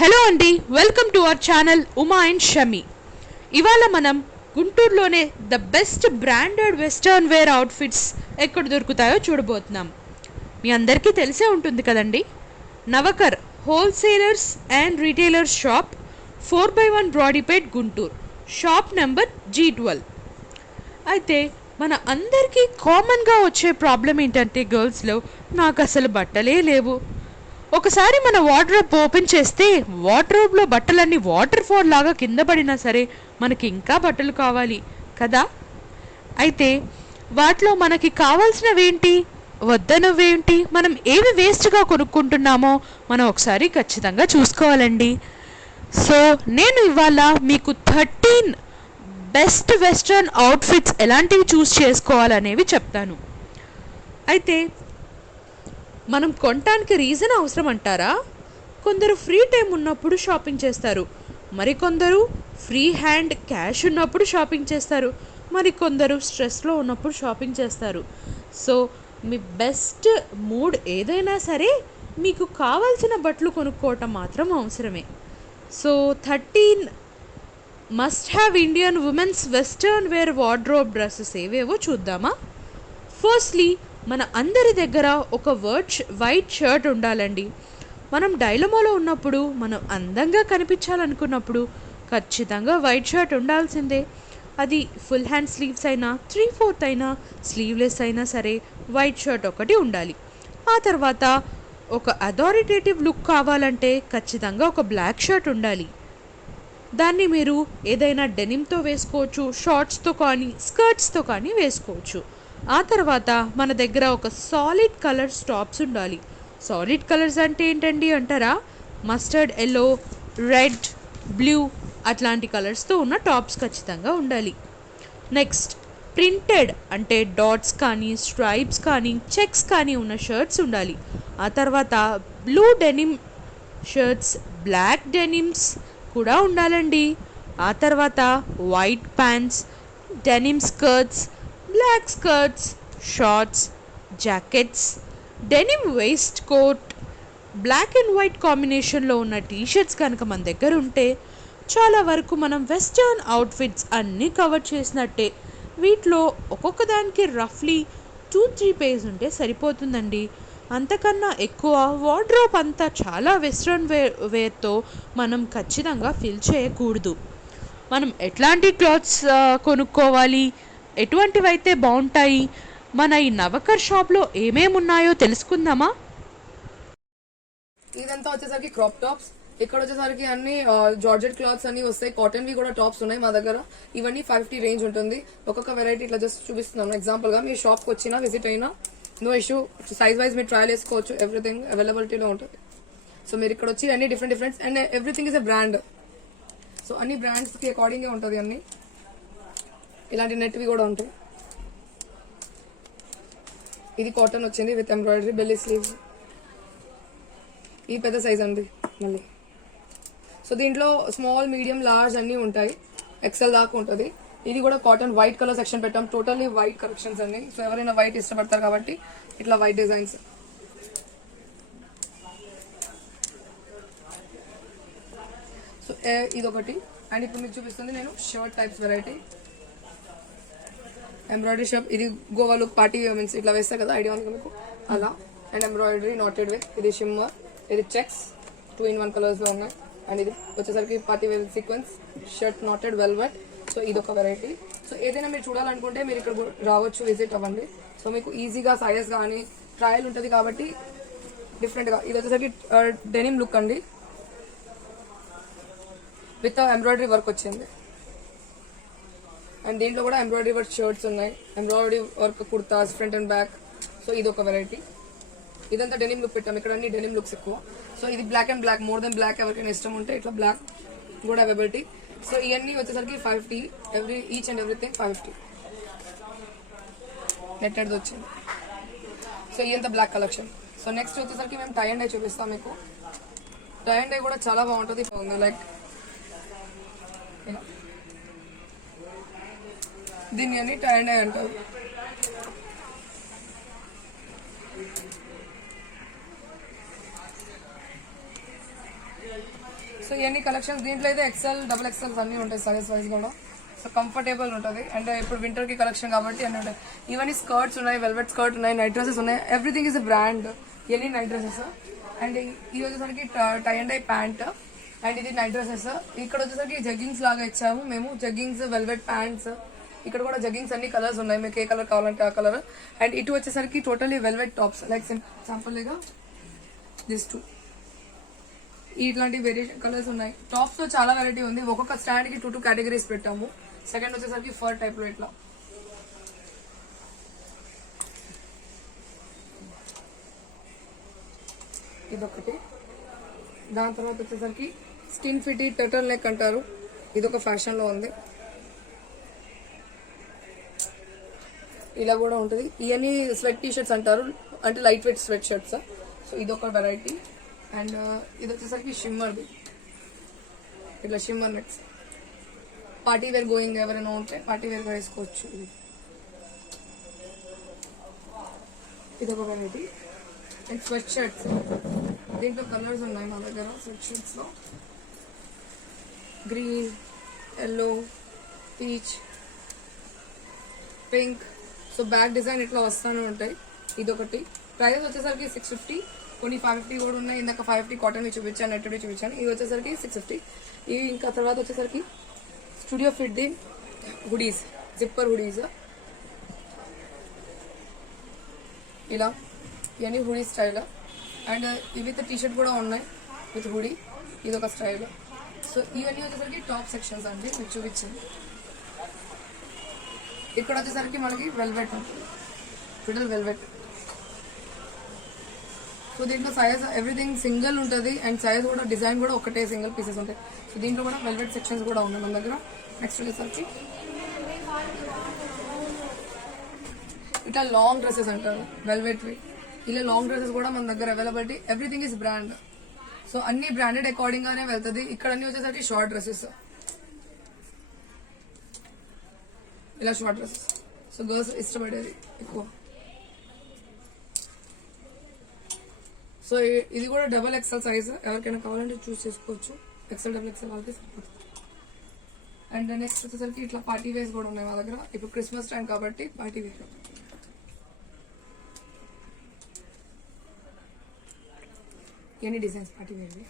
Hello అండి, welcome to our channel Uma and Shami. ఇవాళ మనం గుంటూరులోనే the best branded western wear outfits ఎక్కడ దొరుకుతాయో చూడబోతున్నాం. మీ అందరికీ తెలిసే ఉంటుంది కదండి, Navkar wholesalers and retailers shop 4/1 Brodipet Guntur, shop number G12. అయితే మన అందరికీ కామన్గా వచ్చే ప్రాబ్లం ఏంటంటే గర్ల్స్లో, నాకు అసలు బట్టలే లేవు. ఒకసారి మన వార్డ్రోబ్ ఓపెన్ చేస్తే వార్డ్రోబ్లో బట్టలన్నీ వాటర్ ఫాల్ లాగా కింద పడినా సరే మనకి ఇంకా బట్టలు కావాలి కదా. అయితే వాటిలో మనకి కావాల్సినవేంటి, వద్దనవేంటి, మనం ఏవి వేస్ట్గా కొనుక్కుంటున్నామో మనం ఒకసారి ఖచ్చితంగా చూసుకోవాలండి. సో నేను ఇవాళ మీకు 13 బెస్ట్ వెస్ట్రన్ అవుట్ఫిట్స్ ఎలాంటివి చూస్ చేసుకోవాలనేవి చెప్తాను. అయితే మనం కొనటానికి రీజన్ అవసరం అంటారా? కొందరు ఫ్రీ టైం ఉన్నప్పుడు షాపింగ్ చేస్తారు, మరికొందరు ఫ్రీ హ్యాండ్ క్యాష్ ఉన్నప్పుడు షాపింగ్ చేస్తారు, మరికొందరు స్ట్రెస్లో ఉన్నప్పుడు షాపింగ్ చేస్తారు. సో మీ బెస్ట్ మూడ్ ఏదైనా సరే మీకు కావాల్సిన బట్టలు కొనుక్కోవటం మాత్రం అవసరమే. So 13 must have Indian women's western wear wardrobe dresses ఏవేవో చూద్దామా. ఫస్ట్లీ మన అందరి దగ్గర ఒక వైట్ షర్ట్ ఉండాలండి. మనం డైలమోలో ఉన్నప్పుడు, మనం అందంగా కనిపించాలనుకున్నప్పుడు ఖచ్చితంగా వైట్ షర్ట్ ఉండాల్సిందే. అది ఫుల్ హ్యాండ్ స్లీవ్స్ అయినా 3/4 అయినా స్లీవ్లెస్ అయినా సరే వైట్ షర్ట్ ఒకటి ఉండాలి. ఆ తర్వాత ఒక అథారిటేటివ్ లుక్ కావాలంటే ఖచ్చితంగా ఒక బ్లాక్ షర్ట్ ఉండాలి. దాన్ని మీరు ఏదైనా డెనిమ్తో వేసుకోవచ్చు, షార్ట్స్తో కానీ స్కర్ట్స్తో కానీ వేసుకోవచ్చు. ఆ తర్వాత మన దగ్గర ఒక సాలిడ్ కలర్స్ టాప్స్ ఉండాలి. సాలిడ్ కలర్స్ అంటే ఏంటండి అంటారా? మస్టర్డ్ ఎల్లో, రెడ్, బ్లూ అట్లాంటి కలర్స్తో ఉన్న టాప్స్ ఖచ్చితంగా ఉండాలి. నెక్స్ట్ ప్రింటెడ్ అంటే డాట్స్ కానీ స్ట్రైప్స్ కానీ చెక్స్ కానీ ఉన్న షర్ట్స్ ఉండాలి. ఆ తర్వాత blue denim shirts, black denims కూడా ఉండాలండి. ఆ తర్వాత white pants, denim skirts, black skirts, shorts, jackets, denim waistcoat, black and white కాంబినేషన్లో ఉన్న టీషర్ట్స్ కనుక మన దగ్గర ఉంటే చాలా వరకు మనం వెస్టర్న్ అవుట్ఫిట్స్ అన్నీ కవర్ చేసినట్టే. వీటిలో ఒక్కొక్క దానికి రఫ్లీ 2-3 పేజ్ ఉంటే సరిపోతుందండి. అంతకన్నా ఎక్కువ వార్డ్రోబ్ అంతా చాలా వెస్ట్రన్ వేర్తో మనం ఖచ్చితంగా ఫిల్ చేయకూడదు. మనం ఎట్లాంటి క్లాత్స్ కొనుక్కోవాలి, ఎటువంటివైతే బాగుంటాయి, మన ఈ నవకర్ షాప్లో ఏమేమి ఉన్నాయో తెలుసుకుందామా. ఇదంతా వచ్చేసరికి క్రాప్ టాప్స్. ఇక్కడ వచ్చేసరికి అన్ని జార్జెట్ క్లాత్స్ అన్ని వస్తాయి. కాటన్ వి కూడా టాప్స్ ఉన్నాయి మా దగ్గర. ఇవన్నీ 550 రేంజ్ ఉంటుంది. ఒక్కొక్క వెరైటీ ఇట్లా జస్ట్ చూపిస్తున్నాను. ఎగ్జాంపుల్ గా మీరు షాప్ కి వచ్చినా విజిట్ అయినా నో ఇష్యూ, సైజ్ వైజ్ మీరు ట్రయల్ చేసుకోవచ్చు. ఎవ్రీథింగ్ అవైలబిలిటీలో ఉంటుంది. సో మీరు ఇక్కడ వచ్చి అన్ని different and everything is a brand. So అన్ని బ్రాండ్స్ కి అకార్డింగ్ గా ఉంటుంది. అన్ని ఇలాంటి నెట్వి కూడా ఉంటాయి. ఇది కాటన్ వచ్చింది విత్ ఎంబ్రాయిడరీ, బెల్లీ స్లీవ్స్. ఈ పెద్ద సైజ్ అండి మళ్ళీ. సో దీంట్లో స్మాల్, మీడియం, లార్జ్ అన్ని ఉంటాయి. ఎక్సెల్ దాకా ఉంటుంది. ఇది కూడా కాటన్ వైట్ కలర్ సెక్షన్ పెట్టాం. టోటల్లీ వైట్ కలెక్షన్స్ అన్ని. సో ఎవరైనా వైట్ ఇష్టపడతారు కాబట్టి ఇట్లా వైట్ డిజైన్స్. సో ఇదొకటి. అండ్ ఇప్పుడు మీకు చూపిస్తుంది నేను shirt types variety. Embroidery shirt, ఇది గోవా లుక్ పార్టీ మీన్స్ ఇట్లా వేస్తారు కదా, ఐడియా ఉంది మీకు అలా. అండ్ ఎంబ్రాయిడరీ నాటెడ్ వే, ఇది షిమ్మర్, ఇది చెక్స్ 2-in-1 కలర్స్ లో ఉన్నాయి. అండ్ ఇది వచ్చేసరికి party wear sequins shirt, knotted velvet. So ఇదొక వెరైటీ. సో ఏదైనా మీరు చూడాలనుకుంటే మీరు ఇక్కడ రావచ్చు, విజిట్ అవ్వండి. సో మీకు ఈజీగా సైజ్ కానీ ట్రయల్ ఉంటుంది కాబట్టి డిఫరెంట్ గా. ఇది వచ్చేసరికి డెనిమ్ లుక్ అండి, విత్ ఎంబ్రాయిడరీ వర్క్ వచ్చింది. అండ్ దీంట్లో కూడా ఎంబ్రాయిడరీ వర్క్ షర్ట్స్ ఉన్నాయి, embroidery work kurtas front and back. So ఇది ఒక వెరైటీ. ఇదంతా డెనిమ్ లుక్ పెట్టాం. ఇక్కడ అన్ని డెనిమ్ లుక్స్ ఎక్కువ. సో ఇది black and black, more than black ఎవరికైనా ఇష్టం ఉంటే ఇట్లా బ్లాక్ కూడా అవైలబిలిటీ. సో ఇవన్నీ వచ్చేసరికి 550, ఈచ్ అండ్ ఎవ్రీథింగ్ 550. నెట్టెడ్ వచ్చింది. సో ఇదంతా బ్లాక్ కలెక్షన్. సో నెక్స్ట్ వచ్చేసరికి మేము టై అండ్ డై చూపిస్తాం మీకు. టై అండ్ డై కూడా చాలా బాగుంటుంది. లైక్ దీన్ని అన్ని టై అండ్ డై అంటారు. సో ఇవన్నీ కలెక్షన్స్ దీంట్లో అయితే ఎక్సెల్ డబుల్ ఎక్సెల్స్ అన్నీ ఉంటాయి సైజ్ వైజ్ కూడా. సో కంఫర్టబుల్ ఉంటుంది. అండ్ ఇప్పుడు వింటర్ కి కలెక్షన్ కాబట్టి అన్నీ ఉంటాయి. ఇవన్నీ స్కర్ట్స్ ఉన్నాయి, వెల్వెట్ స్కర్ట్ ఉన్నాయి, నైట్ డ్రెస్సెస్ ఉన్నాయి. Everything is brand. ఇవన్నీ నైట్ డ్రెస్సెస్. అండ్ ఇది వచ్చేసరికి tie and dye pant. And ఇది నైట్ డ్రెస్సెస్. ఇక్కడ వచ్చేసరికి జగ్గింగ్స్ లాగా ఇచ్చాము మేము. Jeggings, velvet pants. ఇక్కడ కూడా జగ్గింగ్స్ అన్ని కలర్స్ ఉన్నాయి, మీకు ఏ కలర్ కావాలంటే ఆ కలర్. అండ్ ఇటు వచ్చేసరికి టోటలీ వెల్వెట్ టాప్స్. లైక్ సింపుల్గా దిస్ టూ. ఇట్లాంటి వేరియేషన్ కలర్స్ ఉన్నాయి. టాప్స్ లో చాలా వెరైటీ ఉంది. ఒక్కొక్క స్టాండ్ కి 2 కేటగిరీస్ పెట్టాము. సెకండ్ వచ్చేసరికి ఫర్ టైప్ లో ఇట్లా. ఇదొకటి. దాని తర్వాత వచ్చేసరికి స్కిన్ ఫిట్ టర్టల్ నెక్ అంటారు. ఇదొక ఫ్యాషన్ లో ఉంది. ఇలా కూడా ఉంటుంది. ఇవన్నీ స్వెట్ టీ షర్ట్స్ అంటారు, అంటే light weight sweat shirts. So ఇదొక వెరైటీ. అండ్ ఇది వచ్చేసరికి షిమ్మర్ది. ఇట్లా shimmer necks. Party wear going ఎవరైనా ఉంటే పార్టీ వేర్గా వేసుకోవచ్చు. ఇదొక వెరైటీ. And sweat shirts. దీంట్లో కలర్స్ ఉన్నాయి మా దగ్గర. స్వెట్ షర్ట్స్ లో green, yellow, peach, pink. So back design ఇట్లా వస్తూనే ఉంటాయి. ఇదొకటి. ప్రైస్ వచ్చేసరికి 650. కొన్ని 550 కూడా ఉన్నాయి. ఇందాక 550 కాటన్ చూపించాను, నెట్ చూపించాను. ఇది వచ్చేసరికి 650. ఇవి ఇంకా తర్వాత వచ్చేసరికి studio fit the hoodies, zipper hoodies. ఇలా ఇవన్నీ హుడీ స్టైల్. అండ్ ఇవి విత్ టీ షర్ట్ కూడా ఉన్నాయి విత్ హుడీ. ఇదొక స్టైల్. సో ఇవన్నీ వచ్చేసరికి టాప్ సెక్షన్స్ అండి మీకు చూపించింది. ఇక్కడ వచ్చేసరికి మనకి వెల్వెట్ ఉంటుంది, ఫిడల్ వెల్వెట్. సో దీంట్లో సైజ్ ఎవ్రీథింగ్ సింగిల్ ఉంటుంది. అండ్ సైజ్ కూడా డిజైన్ కూడా ఒకటే సింగిల్ పీసెస్ ఉంటాయి. సో దీంట్లో కూడా వెల్వెట్ సెక్షన్స్ కూడా ఉన్నాయి మన దగ్గర. నెక్స్ట్ వచ్చేసరికి ఇట్లా లాంగ్ డ్రెస్సెస్ అంటారు, వెల్వెట్. ఇలా లాంగ్ డ్రెస్సెస్ కూడా మన దగ్గర availability. Everything is brand. So అన్ని బ్రాండెడ్ అకార్డింగ్ గానే వెళ్తుంది. ఇక్కడ అన్ని వచ్చేసరికి షార్ట్ డ్రెస్సెస్. ఇలా షార్ట్ డ్రెస్సెస్. సో గర్ల్స్ ఇష్టపడేది ఎక్కువ. సో ఇది కూడా డబల్ ఎక్సెల్ సైజ్. ఎవరికైనా కావాలంటే చూస్ చేసుకోవచ్చు. ఎక్సెల్ డబల్ ఎక్సెల్ వాళ్ళకి సరిపోతుంది. అండ్ నెక్స్ట్ వచ్చేసరికి ఇట్లా పార్టీ వేర్స్ కూడా ఉన్నాయి మా దగ్గర. ఇప్పుడు క్రిస్మస్ టైం కాబట్టి పార్టీ వేర్. ఎన్ని డిజైన్స్ పార్టీ వేర్వి.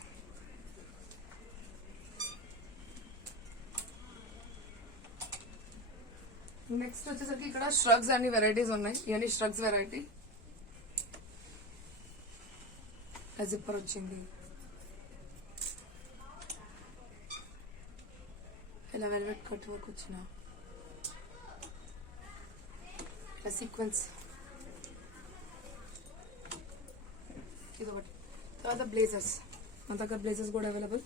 నెక్స్ట్ వచ్చేసరికి ఇక్కడ ష్రగ్స్ అన్ని వెరైటీస్ ఉన్నాయి. ఇవన్నీ ష్రగ్స్ వెరైటీ. జిప్పర్ వచ్చింది. ఇలా వెల్వెట్ కట్ వర్క్ వచ్చిన ఇలా సీక్వెన్స్. ఇది ఒకటి. తర్వాత బ్లేజర్స్. మన దగ్గర బ్లేజర్స్ కూడా available.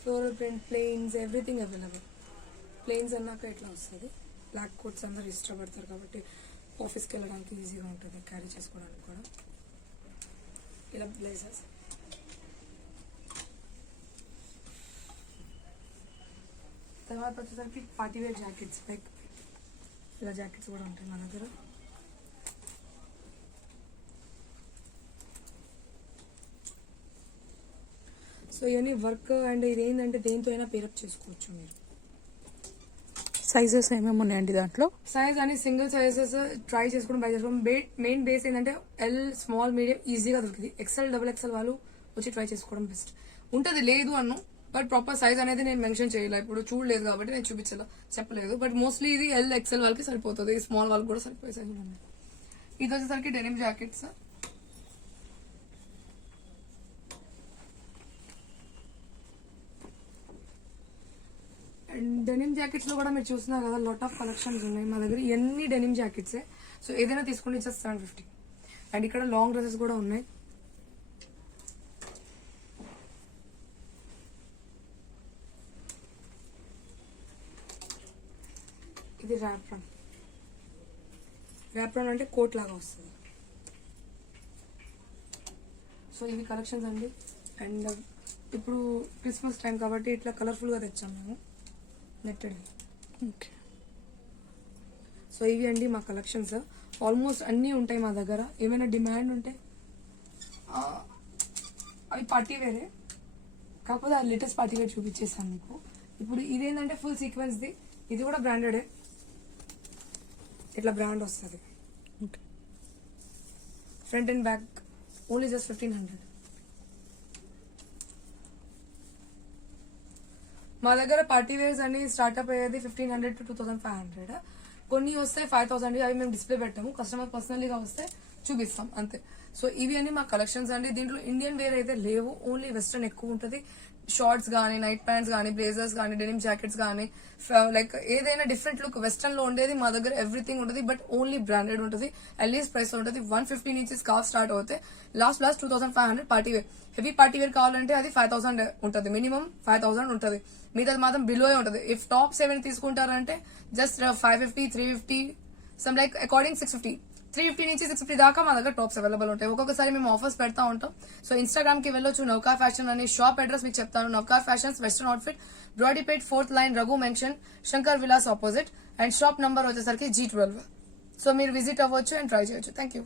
Floral print, plains, everything available. Plains అన్నాక ఇట్లా వస్తుంది. బ్లాక్ కోట్స్ అందరు ఇష్టపడతారు కాబట్టి ఆఫీస్కి వెళ్ళడానికి ఈజీగా ఉంటుంది, క్యారీ చేసుకోవడానికి కూడా. ఇలా బ్లేజర్స్. తర్వాత వచ్చేసరికి పార్టీ వేర్ జాకెట్స్. లైక్ ఇలా జాకెట్స్ కూడా ఉంటాయి మన దగ్గర. సో ఇవన్నీ వర్క్. అండ్ ఇది ఏంటంటే దేంతో అయినా పేరప్ చేసుకోవచ్చు మీరు. సైజెస్ ఏమేమి ఉన్నాయండి దాంట్లో? సైజ్ అని సింగిల్ సైజెస్ ట్రై చేసుకోవడం, బై చేసుకోవడం. మెయిన్ బేస్ ఏంటంటే ఎల్, స్మాల్, మీడియం ఈజీగా దొరుకుతుంది. ఎక్సెల్, డబుల్ ఎక్సెల్ వాళ్ళు వచ్చి ట్రై చేసుకోవడం బెస్ట్ ఉంటుంది. లేదు అన్ను, బట్ ప్రాపర్ సైజ్ అనేది నేను మెన్షన్ చేయలేదు, ఇప్పుడు చూడలేదు కాబట్టి నేను చెప్పలేదు. బట్ మోస్ట్లీ ఇది ఎల్, ఎక్సెల్ వాళ్ళకి సరిపోతుంది. స్మాల్ వాళ్ళకి కూడా సరిపోయే సైజ్ ఉంది. ఇది వచ్చేసరికి denim jackets. And denim jackets లో కూడా మీరు చూస్తున్నారు కదా, లాట్ ఆఫ్ కలెక్షన్స్ ఉన్నాయి మా దగ్గర. ఎన్ని డెనిమ్ జాకెట్సే. సో ఏదైనా తీసుకుంటే జస్ట్ 750. అండ్ ఇక్కడ లాంగ్ డ్రెస్సెస్ కూడా ఉన్నాయి. ఇది ర్యాప్రాన్. ర్యాప్రాన్ అంటే కోట్ లాగా వస్తుంది. సో ఇవి కలెక్షన్స్ అండి. అండ్ ఇప్పుడు క్రిస్మస్ టైం కాబట్టి ఇట్లా కలర్ఫుల్గా తెచ్చాం మేము నెట్టెడ్. ఓకే. సో ఇవి అండి మా కలెక్షన్స్. ఆల్మోస్ట్ అన్నీ ఉంటాయి మా దగ్గర. ఏమైనా డిమాండ్ ఉంటే అవి పార్టీ వేరే, కాకపోతే అది లేటెస్ట్ పార్టీ వేర్ చూపించేసాను మీకు. ఇప్పుడు ఇదేంటంటే ఫుల్ సీక్వెన్స్ ది, ఇది కూడా బ్రాండెడే, ఇట్లా బ్రాండ్ వస్తుంది. Okay. Front and back only just 1500. మా దగ్గర పార్టీ వేర్స్ అన్ని స్టార్ట్అప్ అయ్యేది 1500 to 2500. కొన్ని వస్తాయి 5000, అవి మేము డిస్ప్లే పెట్టాము, కస్టమర్ పర్సనలీగా వస్తే చూపిస్తాం అంతే. సో ఇవి అన్ని మా కలెక్షన్స్ అండి. దీంట్లో ఇండియన్ వేర్ అయితే లేవు, ఓన్లీ వెస్ట్రన్ ఎక్కువ ఉంటుంది. షార్ట్స్ కానీ, నైట్ ప్యాంట్స్ కానీ, బ్లేజర్స్ కానీ, డెనిమ్ జాకెట్స్ కానీ, లైక్ ఏదైనా డిఫరెంట్ లుక్ వెస్ట్రన్ లో ఉండేది మా దగ్గర ఎవ్రీథింగ్ ఉంటుంది, బట్ ఓన్లీ బ్రాండెడ్ ఉంటుంది. అట్లీస్ట్ ప్రైస్ ఉంటుంది. 150 నుంచి స్కార్ఫ్ స్టార్ట్ అవుతాయి, last 2500 party wear. Heavy party wear కావాలంటే అది 5000 ఉంటుంది, మినిమం 5000 ఉంటుంది. మిగతాది మాత్రం బిలో ఉంటుంది. ఇఫ్ టాప్స్ ఏమైనా తీసుకుంటారంటే జస్ట్ 550, 350, సమ్ లైక్ అకార్డింగ్ 650, 350 నుంచి 650 దాకా మా దగ్గర టాప్స్ అవైలబుల్ ఉంటాయి. ఒక్కొక్కసారి మేము ఆఫర్స్ పెడతా ఉంటాం. సో ఇన్స్టాగ్రామ్ కి వెళ్ళొచ్చు, నౌకా ఫ్యాషన్ అనే షాప్ అడ్రస్ మీకు చెప్తాను. నౌకా fashions, western outfit, Brodipet 4th line, Raghu mention, Shankar Vilas opposite, and shop number వచ్చేసరికి G12. సో మీరు విజిట్ అవ్వచ్చు అండ్ ట్రై చేయొచ్చు. Thank you.